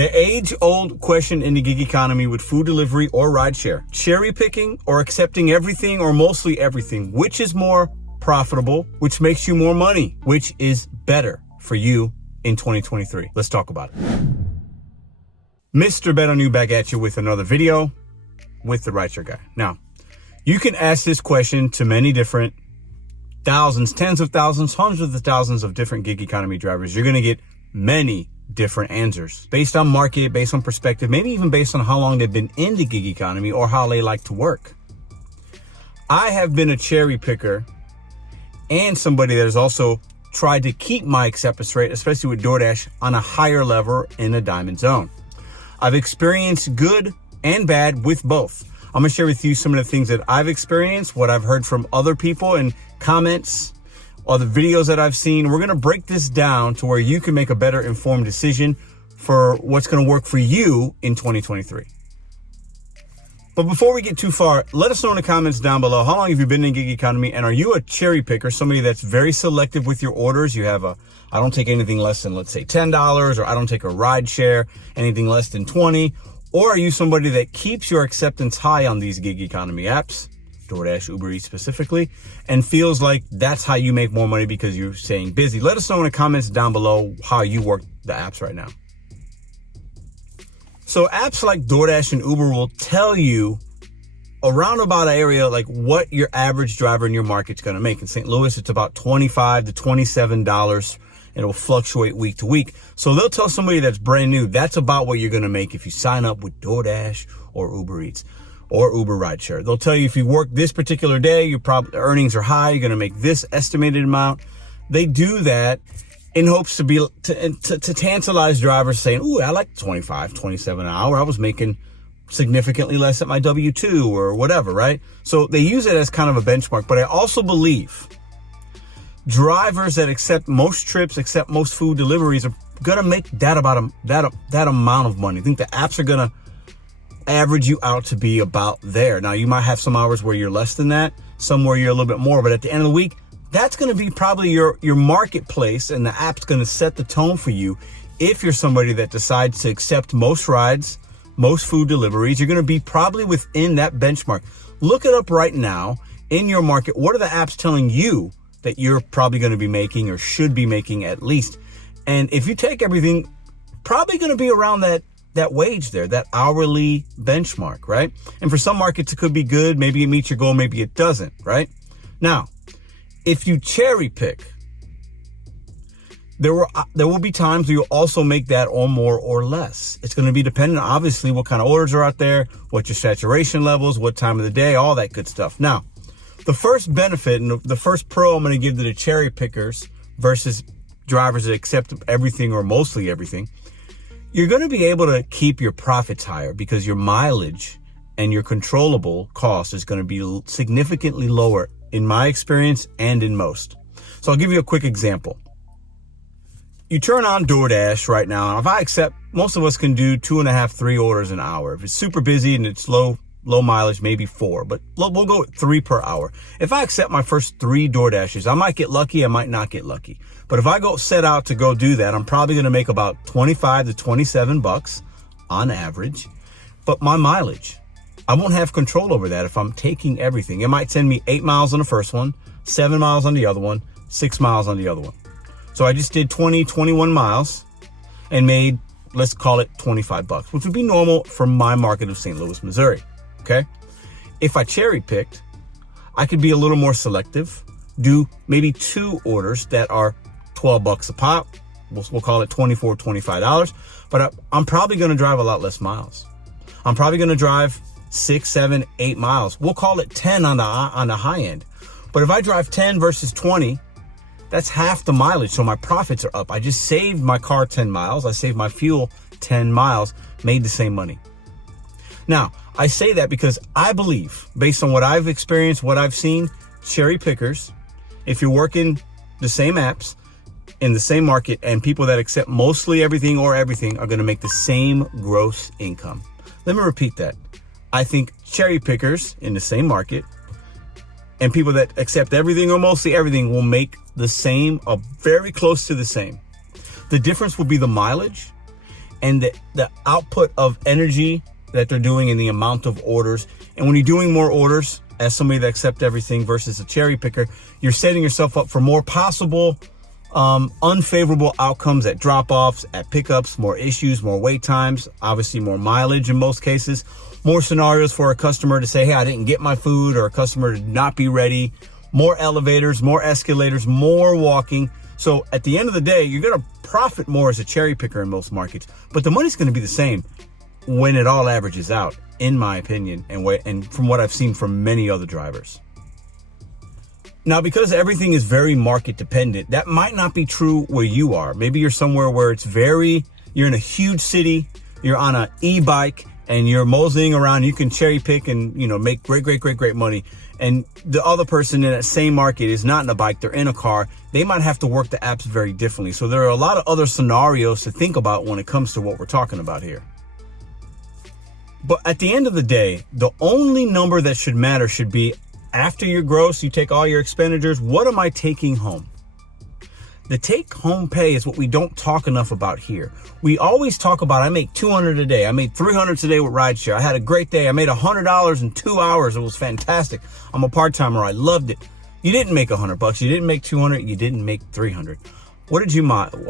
The age-old question in the gig economy with food delivery or rideshare, cherry picking or accepting everything or mostly everything, which is more profitable, which makes you more money, which is better for you in 2023? Let's talk about it. Mr. Bet on You back at you with another video with the RideShare Guy. Now, you can ask this question to many different thousands, tens of thousands, hundreds of thousands of different gig economy drivers. You're going to get many different answers based on market, based on perspective, maybe even based on how long they've been in the gig economy or how they like to work. I have been a cherry picker and somebody that has also tried to keep my acceptance rate, especially with Doordash, on a higher level in a diamond zone. I've experienced good and bad with both. I'm gonna share with you some of the things that I've experienced, what I've heard from other people in comments, or the videos that I've seen. We're gonna break this down to where you can make a better informed decision for what's gonna work for you in 2023. But before we get too far, let us know in the comments down below, how long have you been in gig economy, and are you a cherry picker, somebody that's very selective with your orders? You have I don't take anything less than, let's say, $10, or I don't take a ride share, anything less than 20. Or are you somebody that keeps your acceptance high on these gig economy apps, Doordash, Uber Eats specifically, and feels like that's how you make more money because you're staying busy? Let us know in the comments down below how you work the apps right now. So apps like Doordash and Uber will tell you around about an area like what your average driver in your market's going to make. In St. Louis, it's about $25 to $27. And it'll fluctuate week to week. So they'll tell somebody that's brand new, that's about what you're going to make if you sign up with Doordash or Uber Eats or Uber Rideshare. They'll tell you if you work this particular day, your earnings are high, you're going to make this estimated amount. They do that in hopes to tantalize drivers saying, ooh, I like 25, 27 an hour. I was making significantly less at my W-2 or whatever, right? So they use it as kind of a benchmark. But I also believe drivers that accept most trips, accept most food deliveries, are gonna make that about that amount of money. I think the apps are gonna average you out to be about there. Now, you might have some hours where you're less than that, some where you're a little bit more, but at the end of the week, that's gonna be probably your marketplace, and the app's gonna set the tone for you. If you're somebody that decides to accept most rides, most food deliveries, you're gonna be probably within that benchmark. Look it up right now in your market. What are the apps telling you that you're probably going to be making or should be making at least? And if you take everything, probably going to be around that wage there, that hourly benchmark, right? And for some markets, it could be good. Maybe it meets your goal. Maybe it doesn't, right? Now, if you cherry pick, there will be times where you'll also make that or more or less. It's going to be dependent, obviously, what kind of orders are out there, what your saturation levels, what time of the day, all that good stuff. Now, the first benefit and the first pro I'm going to give to the cherry pickers versus drivers that accept everything or mostly everything, you're going to be able to keep your profits higher because your mileage and your controllable cost is going to be significantly lower in my experience and in most. So I'll give you a quick example. You turn on Doordash right now. If I accept, most of us can do 2.5, 3 orders an hour. If it's super busy and it's low mileage, maybe 4, but we'll go with 3 per hour. If I accept my first 3 Doordashes, I might get lucky, I might not get lucky. But if I set out to go do that, I'm probably going to make about 25 to 27 bucks on average. But my mileage, I won't have control over that if I'm taking everything. It might send me 8 miles on the first one, 7 miles on the other one, 6 miles on the other one. So I just did 21 miles and made, let's call it 25 bucks, which would be normal for my market of St. Louis, Missouri. Okay. If I cherry picked, I could be a little more selective, do maybe 2 orders that are 12 bucks a pop. We'll call it $24, $25, but I'm probably going to drive a lot less miles. I'm probably going to drive 6, 7, 8 miles. We'll call it 10 on the high end. But if I drive 10 versus 20, that's half the mileage. So my profits are up. I just saved my car 10 miles. I saved my fuel 10 miles, made the same money. Now, I say that because I believe, based on what I've experienced, what I've seen, cherry pickers, if you're working the same apps in the same market, and people that accept mostly everything or everything are going to make the same gross income. Let me repeat that. I think cherry pickers in the same market and people that accept everything or mostly everything will make the same or very close to the same. The difference will be the mileage and the output of energy that they're doing in the amount of orders. And when you're doing more orders as somebody that accepts everything versus a cherry picker, you're setting yourself up for more possible unfavorable outcomes at drop-offs, at pickups, more issues, more wait times, obviously more mileage in most cases, more scenarios for a customer to say, hey, I didn't get my food, or a customer to not be ready, more elevators, more escalators, more walking. So at the end of the day, you're going to profit more as a cherry picker in most markets, but the money's going to be the same when it all averages out, in my opinion, and from what I've seen from many other drivers. Now, because everything is very market dependent, that might not be true where you are. Maybe you're somewhere where you're in a huge city, you're on an e-bike, and you're moseying around. You can cherry pick and, make great money. And the other person in that same market is not in a bike, they're in a car. They might have to work the apps very differently. So there are a lot of other scenarios to think about when it comes to what we're talking about here. But at the end of the day, the only number that should matter should be, after your gross, you take all your expenditures, what am I taking home? The take home pay is what we don't talk enough about here. We always talk about, I make $200 a day. I made $300 today with RideShare. I had a great day. I made $100 in 2 hours. It was fantastic. I'm a part-timer. I loved it. You didn't make $100. You didn't make $200. You didn't make $300.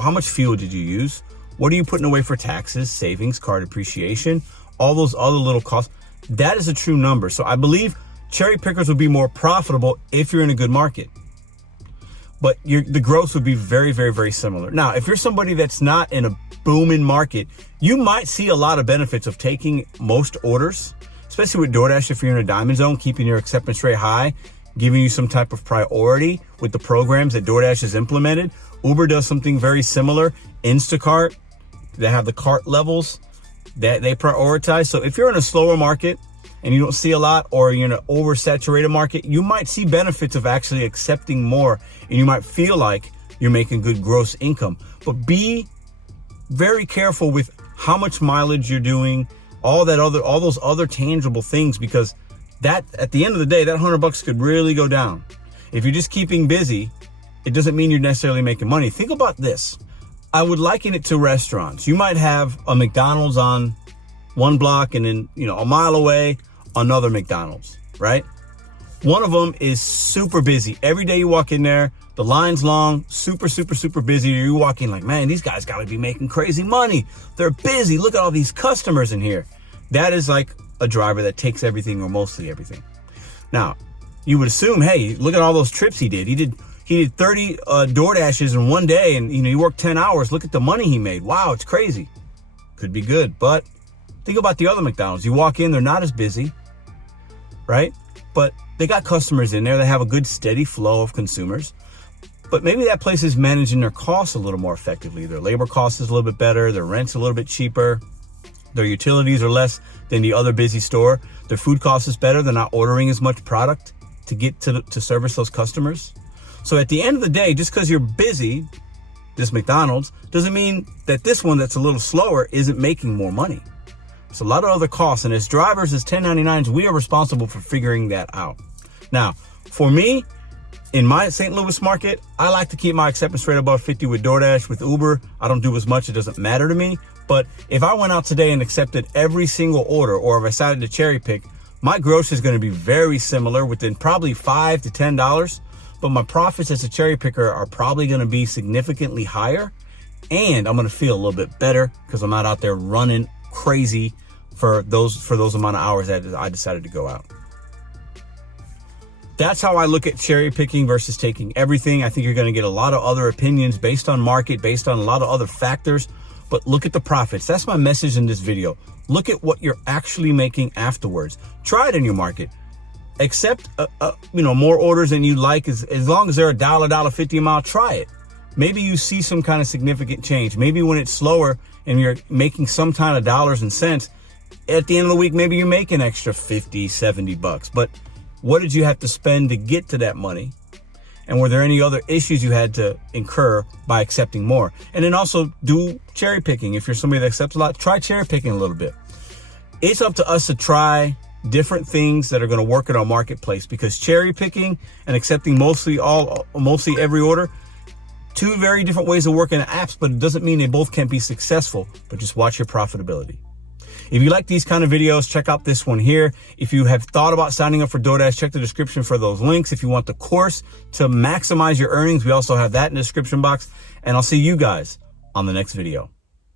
How much fuel did you use? What are you putting away for taxes, savings, car depreciation, all those other little costs? That is a true number. So I believe cherry pickers would be more profitable if you're in a good market, but the growth would be very, very, very similar. Now, if you're somebody that's not in a booming market, you might see a lot of benefits of taking most orders, especially with Doordash. If you're in a diamond zone, keeping your acceptance rate high, giving you some type of priority with the programs that Doordash has implemented. Uber does something very similar. Instacart, they have the cart levels that they prioritize. So if you're in a slower market and you don't see a lot, or you're in an oversaturated market, you might see benefits of actually accepting more, and you might feel like you're making good gross income. But be very careful with how much mileage you're doing, all those other tangible things, because that, at the end of the day, that $100 could really go down. If you're just keeping busy, it doesn't mean you're necessarily making money. Think about this. I would liken it to restaurants. You might have a McDonald's on one block, and then, a mile away, another McDonald's, right? One of them is super busy. Every day you walk in there, the line's long, super busy. You walk in like, man, these guys got to be making crazy money. They're busy. Look at all these customers in here. That is like a driver that takes everything, or mostly everything. Now, you would assume, hey, look at all those trips he did. He did 30 DoorDashes in one day, and he worked 10 hours. Look at the money he made. Wow, it's crazy. Could be good, but think about the other McDonald's. You walk in, they're not as busy, right? But they got customers in there. They have a good steady flow of consumers. But maybe that place is managing their costs a little more effectively. Their labor cost is a little bit better. Their rent's a little bit cheaper. Their utilities are less than the other busy store. Their food cost is better. They're not ordering as much product to get to service those customers. So at the end of the day, just because you're busy, this McDonald's, doesn't mean that this one that's a little slower isn't making more money. It's a lot of other costs, and as drivers, as 1099s, we are responsible for figuring that out. Now, for me, in my St. Louis market, I like to keep my acceptance rate above 50 with DoorDash. With Uber, I don't do as much. It doesn't matter to me. But if I went out today and accepted every single order, or if I decided to cherry pick, my gross is going to be very similar, within probably $5 to $10. But my profits as a cherry picker are probably going to be significantly higher. And I'm going to feel a little bit better because I'm not out there running crazy for those amount of hours that I decided to go out. That's how I look at cherry picking versus taking everything. I think you're going to get a lot of other opinions based on market, based on a lot of other factors, but look at the profits. That's my message in this video. Look at what you're actually making afterwards. Try it in your market. Accept more orders than you like, as long as they're $1.50 a mile. Try it. Maybe you see some kind of significant change. Maybe when it's slower and you're making some kind of dollars and cents, at the end of the week, maybe you make an extra $50, $70. But what did you have to spend to get to that money? And were there any other issues you had to incur by accepting more? And then also do cherry picking. If you're somebody that accepts a lot, try cherry picking a little bit. It's up to us to try different things that are going to work in our marketplace, because cherry picking and accepting mostly every order, Two very different ways of working apps, but it doesn't mean they both can't be successful, but just watch your profitability. If you like these kind of videos, check out this one here. If you have thought about signing up for Doordash, check the description for those links. If you want the course to maximize your earnings, we also have that in the description box. And I'll see you guys on the next video.